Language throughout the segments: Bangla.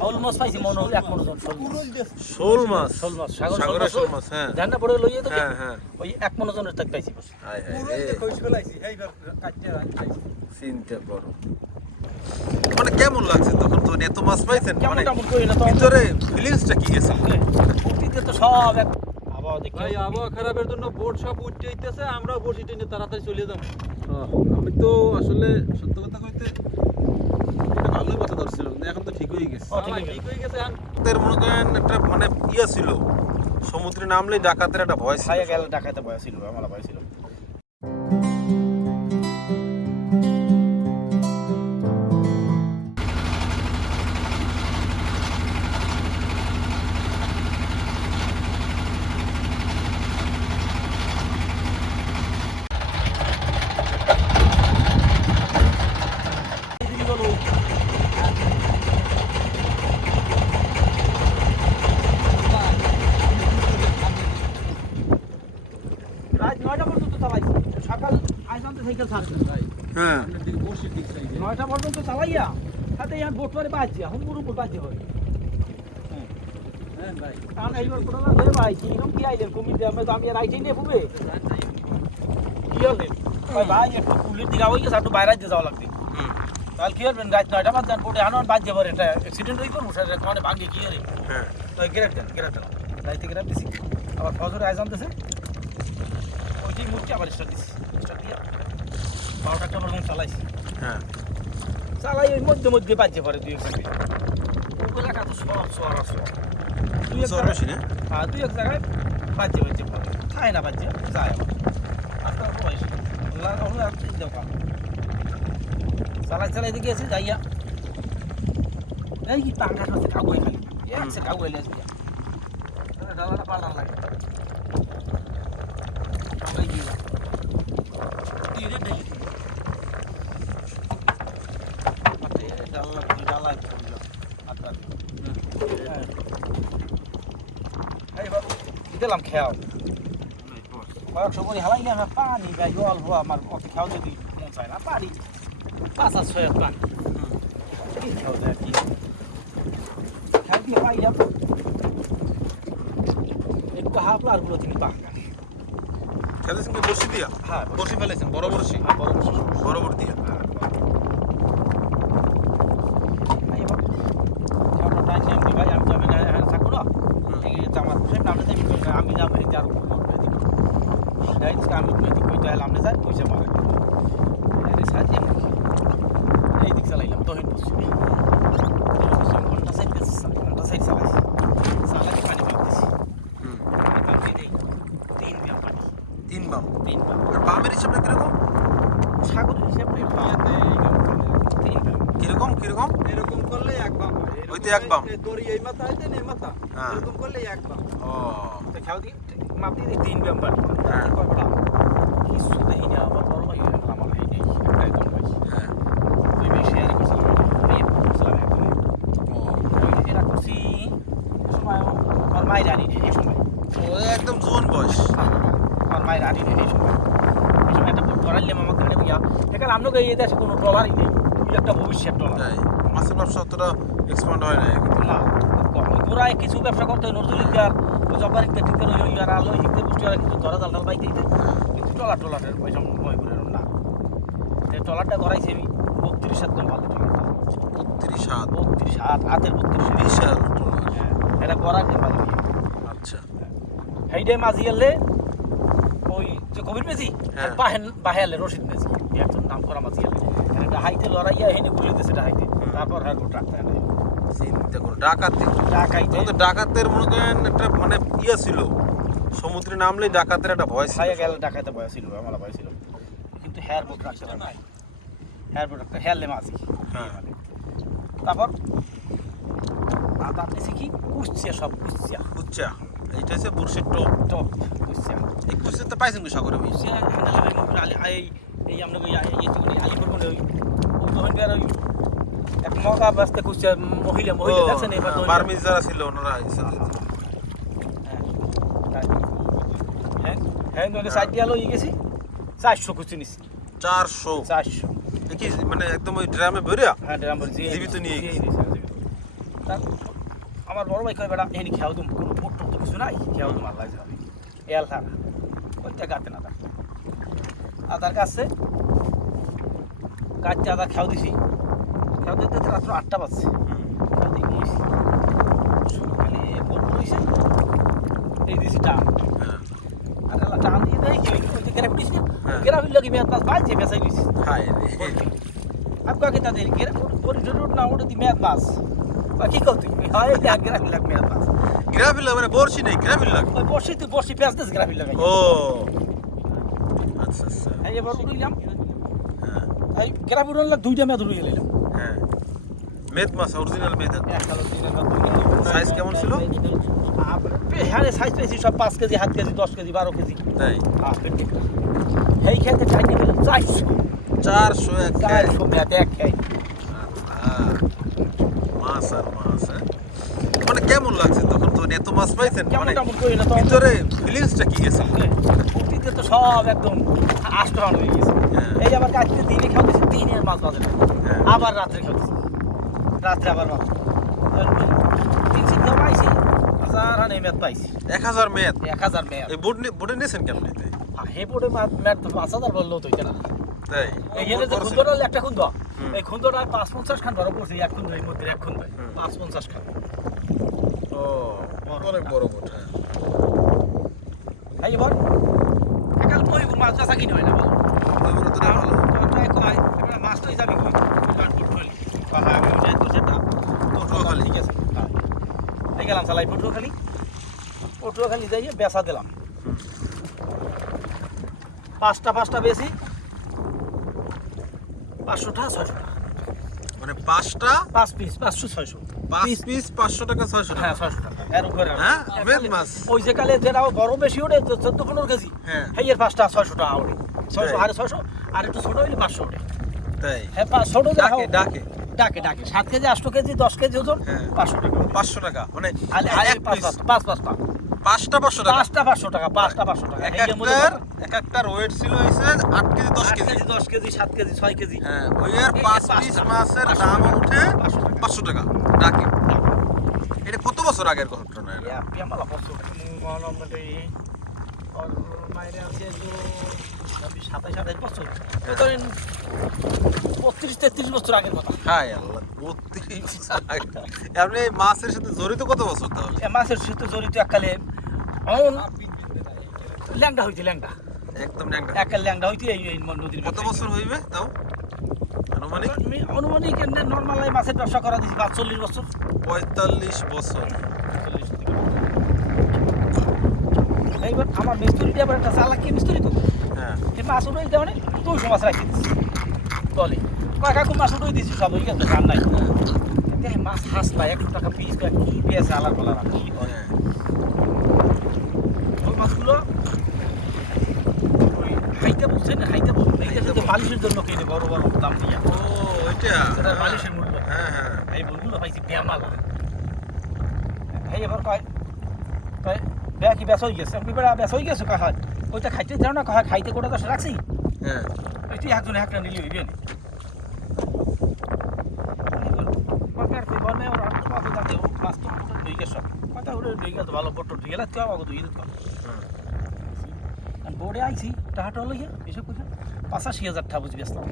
পাইছি মনে হলো এক মনে জন শোল মাছ শোল মাছ সাগরের মাছ হ্যাঁ। ধান না পড়ে লইয়ে তো হ্যাঁ হ্যাঁ। ওই এক মনে তাক পাইছি বস। হায় হায় চিন্তা মানে কেমন লাগছে তখন তো? এত মাছ পাইছেন? কেমন মানে কেমন করি না তো? ভিতরে ফিলিংসটা কি গেছে? অতীতে তো সব এক ভাই আবহাওয়া খারাপের জন্য বোট সব উঠতে হইতেছে আমরা বসি টেনে তাড়াতাড়ি চলে যাব। আমি তো আসলে সত্য কথা কইতে এটা ভালোই কথা ধরছিলাম কিন্তু এখন তো ঠিক হয়ে গেছে ও, ঠিক আমার আছে। ঠিক হয়ে গেছে আন- আমাদের মনে করেন একটা মানে ইয়ে ছিল সমুদ্রে নামলেই ডাকাতের একটা ভয় ছিল ছায়া গেল ডাকাইতে ভয় ছিল আমার ভয় ছিল। সাইকেল ছাড়ছে হ্যাঁ। নয়টা পর্যন্ত চালাইয়া সাথে ইয়ার বোট পরে বাজছে এখন মুরু বোট বাজছে হয়। হ্যাঁ। ভাই। কারণ এইবার কোটা ধরে এরকম কি আইলেন কুমির দিয়ে আমরা তো আমি রাইটে নিয়ে ফুবে। কি হলেন ভাই ভাই একটু পুলির দিকে ওই গেছে একটু বাইরে যাওয়া লাগবে। হুম, তাহলে কি হবেন রাত নয়টা বাদ বোটে আনার বাজছে পরে। এটা অ্যাক্সিডেন্ট হয়ে করব সেটা মানে ভাঙ্গে কি হলে হ্যাঁ। তো গ্রেড দেন গ্রেড দেন রাইতে গ্রেড দিছি। আবার ফজরে আয়োজন দিছে। ওইটি মুখটি আবার স্টার্ট দিছি। স্টার্ট দিয়া। বারোটা একটা পর্যন্ত চালাইছি। হ্যাঁ। চালাই ওই মধ্যে মধ্যে বাজছে পরে দুই এক ওগুলো এলাকা তো সব সর আর সর দুই এক বেশি না? হ্যাঁ দুই এক জায়গায় বাজছে বাজছে পরে। খায় না বাজছে যায় আবার। আস্তে বয়স আমরা আর দেখা চালাই চালাই দিকে এসে যাইয়া এই কি পাঙ্গা কাছে কাগজ খালি। এক সে লেস দিয়া। ডালাটা পাল্টান লাগে কাগজ দিয়া ধীরে ধীরে ডালা ডালা এই বাবু দিলাম খেয়াল। কয়েকশো করে হালাই না পানি বা জল হওয়া আমার অত খেয়াল যদি মন চায় না পারি পাঁচ আর ছয় পানি। কি খেয়াল দেয় কি? খেয়াল দিয়ে পাই যাব একটু হাফলারগুলো তিনি পাকা খেলেছেন কি বসি দিয়া? হ্যাঁ বসি ফেলেছেন বড় বড়শি? হ্যাঁ বড় বড় বড় বড় দিয়া এই বাবু আমরা টাইম নিয়ে আমি ভাই আমি যাবে না হ্যাঁ থাকব না ঠিক আছে আমার সে নামে যাবি আমি যাব এই যার উপর এই আমি মেয়েটি কইতে হলে আমরা যাই পয়সা মারে আরে সাজিয়ে এই দিক চালাইলাম তো হেন বসছি ঘণ্টা সাইড ঘণ্টা সাইড চালাইছি চালাই পানি পাইতেছি হুম, পানি দেই তিন গ্রাম পানি তিন বাম তিন গ্রাম আর বামের হিসাবটা কীরকম সাগর হিসেবে কীরকম কীরকম? এরকম করলে এক বাম হয়। এরকম এক বাম। দড়ি এই মাথা হইতে এই মাথা। হ্যাঁ। এরকম করলে এক বাম। ও। তো দিয়ে মাপি তিন গ্রাম পানি হ্যাঁ। কিছু দেখি না আমার বড় ভাই আমার এই নেই একদম ভাই হ্যাঁ ওই বেশি আর করছিলাম আমি করছিলাম একদম ও এটা করছি সময় আমার মায়ের আনি নেই এই সময় ও একদম জোন বয়স আমার মায়ের আনি নেই এই সময় এই ট্রলার আমার গাড়ি বুঝা এখানে আপনাকে এই দেশে কোনো ট্রলারই নেই একটা ভবিষ্যৎ তাই মাছের ব্যবসা অতটা এক্সপান্ড হয় না। না গোড়ায় কিছু ব্যবসা করতে হয় নজরুল ইন্ডিয়ার জবারিক ঠিক করে ওই আর আলো হিতে পুষ্টি আর কিছু ধরা জাল বাইতে দিতে। কিন্তু ট্রলারের ওই সব ময় করে না। এই ট্রলারটা করাইছি আমি বত্রিশ একদম ভালো ট্রলারটা বত্রিশ হাত। বত্রিশ হাত হাতের বত্রিশ হাত। বিশাল ট্রলার। হ্যাঁ, এটা করা আচ্ছা। হেইডে মাঝি এলে ওই যে কবির মেজি হ্যাঁ। বাহেন বাহেলে রশিদ মেজি একজন নাম করা মাঝি এলে এটা হাইতে লড়াইয়া হেনে গুলি দিয়েছে এটা হাইতে। তারপর হ্যাঁ গোটা চিন্তা করো ডাকাতি। ডাকাইতে তো ডাকাতের মনে করেন একটা মানে ইয়ে ছিল। সমুদ্রে নামলেই ডাকাতের একটা ভয় ছিল গেল ডাকাইতে ভয় ছিল আমার ভয় ছিল। কিন্তু হেয়ার বোট রাখতে পারে নাই হেয়ার বোট রাখতে হেয়ারলে মাঝি। হ্যাঁ। তারপর আর তার কি? কুচিয়া সব কুচিয়া বুঝছা এইটা হচ্ছে বুরশির টোপ টপ কুচিয়া এই কুচে তো পাইছেন কি সাগরে? ভাই কুচিয়া হ্যান্ডেলের আলি এই এই আমরা ওই এই তো আলি করব ওই ওই তখন বের ওই এক মগা বাস্তে কুচিয়া মহিলা মহিলা দেখছেন এবার ওই- বার্মিজ যারা ছিল ওনারা এসে- হ্যাঁ হ্যাঁ নইলে সাইড দিয়ে লই গেছি। চারশো কুচি নিছি চারশো? চারশো। এ কি মানে একদম ওই ড্রামে ভরিয়া? হ্যাঁ ড্রাম বলছি জীবিত নিয়ে গেছে। তার আমার বড় ভাই কয় বেটা এনি খেয়াও দুম কোনো ভোট টোট তো কিছু নাই খেয়াও দুম আল্লাহ যাবে এল থাকা ওইটা গাতে না তার কাছে গাছ আদা খেয়াও দিছি খেয়াও দিতে রাত্র আটটা বাজছে এই দিছি টান হ্যাঁ আর আল্লাহ টান দিয়ে দেয় কি ওই গ্রাফ দিছি হ্যাঁ। গ্রাফির মেয়াদ মাছ বাইছে বেসাই দিছি হায় রে আমি তাদের গ্রাফ পরি রুট না ওটা দি মেয়াদ মাছ কি কও তুই? হয় এই গ্রাফির লাগ মেয়াদ মাছ গ্রাভিল মানে বর্ষি নেই গ্রাভিল লাগে ওই বসি তুই বসি পেঁয়াজ দিস গ্রাফির লাগাই। ও আচ্ছা আচ্ছা। এই এবার উড়িলাম হ্যাঁ। এই গ্রাফ উড়ালে দুইটা মেয়াদ উড়িয়ে নিলাম হ্যাঁ। মেদ মাছ অরিজিনাল মেদ। Size কেমন ছিল? হ্যাঁ সাইজ পেয়েছি সব পাঁচ কেজি সাত কেজি দশ কেজি বারো কেজি। তাই? এই খেতে চারশো। চারশো এক। চারশো মেয়াদ এক খাই মাছ আর মাছ হ্যাঁ। মানে কেমন লাগছে তখন তো এত মাছ পাইছেন? মানে ভিতরে ফিলিংসটা কি গেছে অতীতে তো সব একদম আষ্টহান হয়ে গেছে। হ্যাঁ। এই আবার কাজকে দিনে খাওয়া দিয়েছি দিনের মাছ বাজে হ্যাঁ। আবার রাত্রে খাওয়া রাত্রে আবার মাছ। তিন সিদ্ধ পাইছি হাজার হান মেদ পাইছি। এক হাজার মেদ এক হাজার মেয়াদ। এই নি- বুটে নিয়েছেন কেমন হে পড়ে মেয়াদ তো পাঁচ হাজার বলল তো এটা তাই? এই একটা হুম। এই খুন্দটা পাঁচ পঞ্চাশ খান ধরা পড়ছে এক খুন্দ মধ্যে এক খুন্দ পাঁচ পঞ্চাশ খান। ও অনেক বড় বুট হ্যাঁ এই এবার একাল বই মাছ চাষা কিনে হয় না ভালো মাছটাই যাবি যাই। ঠিক আছে গেলাম চালাই পটুয়াখালী। পটুয়াখালী যাইয়ে বেচা দিলাম। পাঁচটা পাঁচটা বেশি পাঁচশো টাকা ছয়শো টাকা মানে পাঁচটা? পাঁচ পিস পাঁচশো ছয়শো। পাঁচ পিস পাঁচশো টাকা ছয়শো হ্যাঁ ছয়শো টাকা। এর উপরে হ্যাঁ, মাছ। ওই যে কালে যেটা বড় বেশি ওঠে চোদ্দ পনেরো কেজি। হ্যাঁ। হ্যাঁ এর পাঁচটা ছয়শো টাকা ওঠে ছয়শো আরে ছয়শো আর একটু ছোটো হইলে পাঁচশো ওঠে। তাই। হ্যাঁ পাঁচ ছোটো ডাকে ডাকে। ডাকে ডাকে। সাত কেজি আটশো কেজি দশ কেজি ওজন হ্যাঁ। পাঁচশো টাকা। পাঁচশো টাকা। মানে পাঁচ পাঁচ পাঁচ। পাঁচটা পাঁচশো টাকা। পাঁচটা পাঁচশো টাকা পাঁচটা পাঁচশো টাকা। এক একটার এক একটার ওয়েট ছিল হইছে আট কেজি দশ কেজি। দশ কেজি সাত কেজি ছয় কেজি। হ্যাঁ ওই এর পাঁচ। পিস মাছের দাম। উঠে পাঁচশো টাকা। ডাকে। এটা কত বছর আগের ঘটনা মাছের সাথে জড়িত কত বছর তাহলে? মাছের সাথে জড়িত এককালে অন ল্যাংডা হইতে ল্যাংডা। একদম ন্যাংটা। এককাল ল্যাংডা হইতে এই এই নদীর কত বছর হইবে তাও? আনুমানিক? আমি অনুমানিক নর্মাল মাছের ব্যবসা করা দিয়েছি পাঁচ চল্লিশ বছর। পঁয়তাল্লিশ বছর। এইবার আমার মিস্ত্রিটা আবার একটা চালাকি মিস্ত্রি তো। হ্যাঁ। এই মাছ উঠে দিতে মানে দুইশো মাছ রাখি দিচ্ছি দলে। কয় কাকু মাছ উঠে দিয়েছি সব ওই রান নাই। মাছ হাসলা একশো টাকা পিস কি পেয়েছে হ্যাঁ। ওই মাছগুলো হাইতে বলছে না হাইতে বলছে বালিশের জন্য কিনে বড় বড় দাম দিয়ে ও ওইটা? সেটা বালিশের মূল্য। হ্যাঁ হ্যাঁ। এই বলগুলো পাইছি বেমালা। এই এবার কয় কয় বেয়া কি বেস হয়ে গেছে? আমি বেড়া বেস হয়ে গেছে কয় হয় ওইটা খাইতে যাও না কয় খাইতে করে দশ রাখছি? হ্যাঁ। ওই একজন একটা নিলি হইবে না? কই বনে ওর আট টাকা দাতে মাছ তো মোটর দুই গেছ কথা ওরে দুই গেছ ভালো বটর দুই গেলা তুই আমাকে দুই দিত হুম। আর বোর্ডে আইছি টাকাটা লইয়া এসব কইছে পঁচাশি হাজার টাকা বুঝবি আসলাম।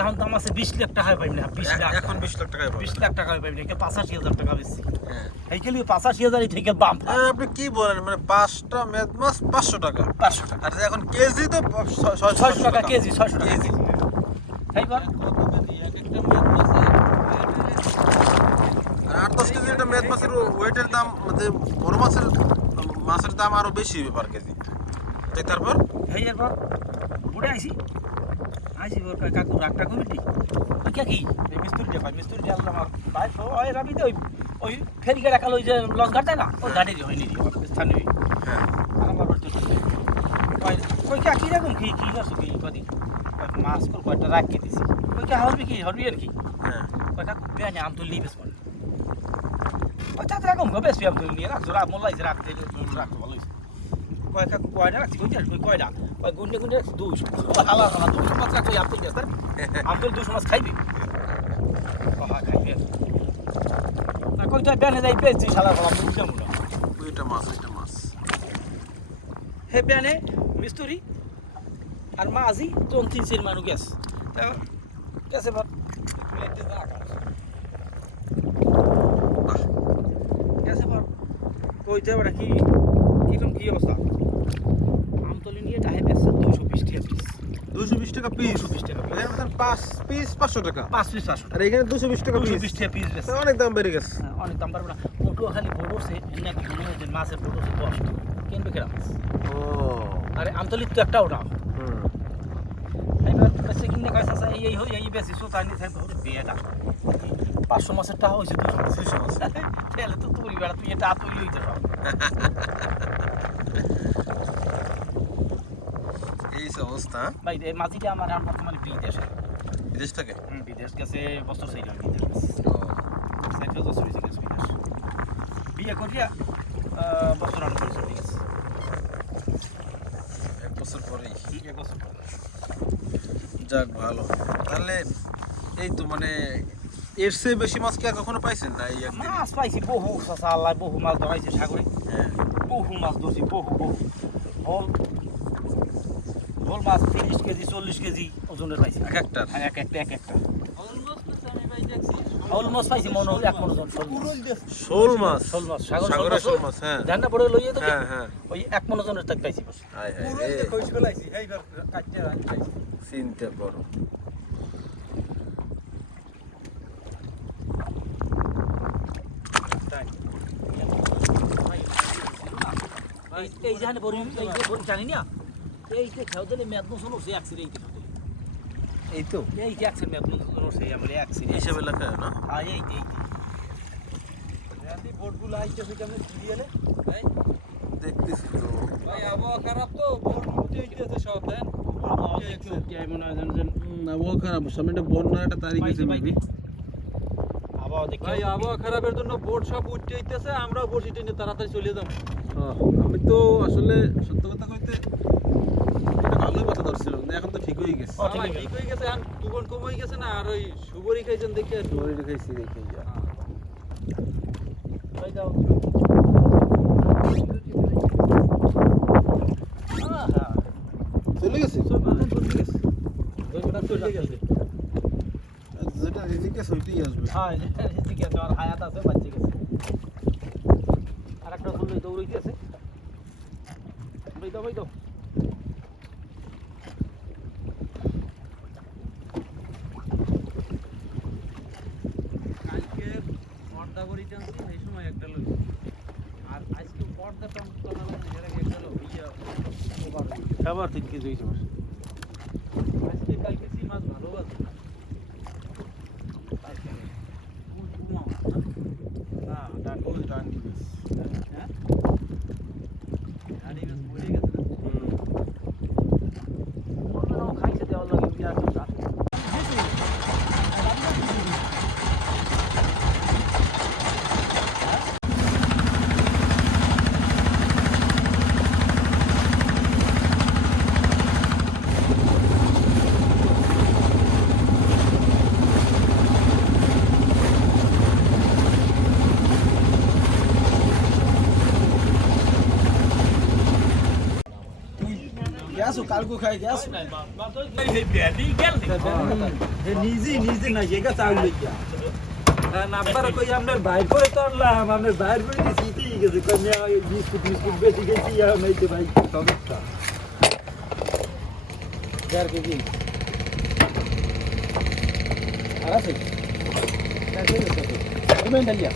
এখন দাম আছে বিশ লাখ টাকা পাইবি না বিশ লাখ। এখন বিশ লাখ টাকায় পাবেন। বিশ লাখ টাকা পাইবি না পঁচাশি হাজার টাকা বেশি। হ্যাঁ। এইখানে পঁচাশি হাজারই থেকে বাম। আপনি কি বলেন মানে পাঁচটা মেদ মাছ পাঁচশো টাকা? পাঁচশো টাকা। আর এখন কেজি তো ছয়- ছয়- ছয়শো টাকা কেজি ছয়শো টাকা কেজি। এইবার? আট দশ কেজি একটা মেদ মাছের ওয়েটের দাম মানে বড় মাছের মাছের দাম আরও বেশি হবে পার কেজি। তাই তারপর। এই এরপর বুড়ে আইসি আইসি ওর কাকু রাগটা কমিটি ওই কে কি? এই মিস্ত্রিটা কয় মিস্ত্রিটা আল্লাহ আমার ভাই সো ওই রাবিতে ওই ওই ফেরি গাড়ি কাল ওই যে লঞ্চ ঘাট না? ওই গাড়িরই হয়নি স্থানীয়। হ্যাঁ। আমার শুনতে কই কে কি রকম কি কি করছ? কি কদি? কয় মাছ কর কয়টা রাখকে দিছি কই কে হরবি কি? হরবি আর কি? হ্যাঁ। কয় কাকু বেনে আম তুলি বেশ মনে হয়েছে কয় কাকু গুন্ডে গুন্ডে হালা হালা দুশো মাছ মাছ খাইবি বেনে যাই শালা বুঝতে ওইটা মাছ ওইটা মাছ হে বেনে মিস্তুরি আর মাঝি তোন তিন সির মানু গেছ তা গেছে বাট গেছে বাট কইতে ওটা কি কীরকম কি অবস্থা? আমতলি নিয়ে ডাহে বেচছে দুশো বিশ টাকা পিস দুশো বিশ টাকা পিস দুশো বিশ টাকা পিস এখানে মতন পাঁচ পিস পাঁচশো টাকা। পাঁচ পিস পাঁচশো আর এখানে দুশো বিশ টাকা দুশো বিশ টাকা পিস বেচছে অনেক দাম বেড়ে গেছে। হ্যাঁ, অনেক দাম পারবে না। মোটো খালি বড় সে এমনি একটা মনে হয় যে মাছের বড়। সে দশ টাকা কিনবে কিরা মাছ ও। আরে আমতলির তো একটাও না। হুম। এইবার বেশি কিনে কাছে আছে এই এই হই বেশি সো তাই নিতে হবে বিয়েটা পাঁচশো মাসের টাকা হয়েছে দুশো মাস দুশো মাছ তাহলে তো তুই বেড়া তুই এটা হইতে পারো এই অবস্থা হ্যাঁ? ভাই এই মাঝিটা আমার এখন বর্তমানে বিদেশে। বিদেশ থেকে? বিদেশ গেছে বছর সেইলাম বিদেশ। গেছে ও বছর হয়েছে গেছে বিদেশ। বিয়ে করিয়া বছর আট করে চলে গেছে। এক বছর পরেই। এক বছর পর। যাক ভালো। তাহলে এই তো মানে এর চেয়ে বেশি মাছ কি আর কখনো পাইছেন? না এই মাছ পাইছি বহু আল্লাহ বহু মাছ ধরাইছে সাগরে। হ্যাঁ। বহু মাছ ধরছি বহু বহু। ভোল ভোল মাছ তিরিশ কেজি চল্লিশ কেজি ওজনের পাইছি। এক একটার? হ্যাঁ, এক একটা এক একটা। অলমোস্ট আমি শোল মাছ পাইছি মনে হলো এক মনে শোল মাছ। শোল মাছ? শোল মাছ সাগর সাগরের শোল মাছ হ্যাঁ। ধান্না পড়ে লইয়ে তো হ্যাঁ হ্যাঁ। ওই এক মনে জনের তাক পাইছি। বসে হায় হায় রে। চিনতে বড় এই জানে বড় এই যে জানি না এই যে খেও দিলে মেদ নসল সে অ্যাক্সিডেন্ট এই তো এই যে অ্যাক্সিডেন্ট মেদ নসল সে আমার অ্যাক্সিডেন্ট হিসেবে লেখা হয় না হ্যাঁ এই এই বোর্ডগুলো আইতেছে কেমন সিরিয়ালে ভাই দেখতেছি তো ভাই আবহাওয়া খারাপ তো বোর্ড উঠে হইতেছে সব দেন মনে আবহাওয়া খারাপ সামনে একটা বন্যা একটা তারিখ পাইছি আবহাওয়া দেখি ভাই আবহাওয়া খারাপের জন্য বোর্ড সব উঠে হইতেছে আমরাও বসি টেনে তাড়াতাড়ি চলে যাব। আমি তো আসলে সত্য কথা কইতে ভালোই কথা ধরছিল এখন তো ঠিক হয়ে গেছে। ঠিক হয়ে গেছে এখন দুগুণ কম হয়ে গেছে না আর ওই সুবরি খাইছেন দেখে আর তোমারই রেখেছি দেখে যাও। চলে গেছে? চলে গেছে। চলে গেছে। যেটা রিজিকে সইতেই আসবে। হ্যাঁ ঠিক আছে আর হায়াত আছে বাচ্চা গেছে। আর একটা ফুল দৌড়াইতে আছে। বই দাও কালকে পর্দা করি টানছি সেই সময় একটা লোক আর আজকে পর্দা টান টানা লাগে এর আগে একটা লোক ইয়া খাবার তিন কেজি আজকে কালকে সি মাছ ভালো আছে কুল কুমা না ডান ওই ডান দিবেস হ্যাঁ আর এই মাছ মরে গেছে গ্যাসও কালকে খাই গ্যাস নিজে নিজে না জায়গা চাউল লইয়া নাম্বার কই আমরা বাইর করে তরলাম আমরা বাইর করে দিছি ঠিক আছে কন্যা ওই বিস্কুট বিস্কুট বেশি গেছি আর নাই তো ভাই সমস্যা দেড় কেজি আর আছে তুমি ডালিয়া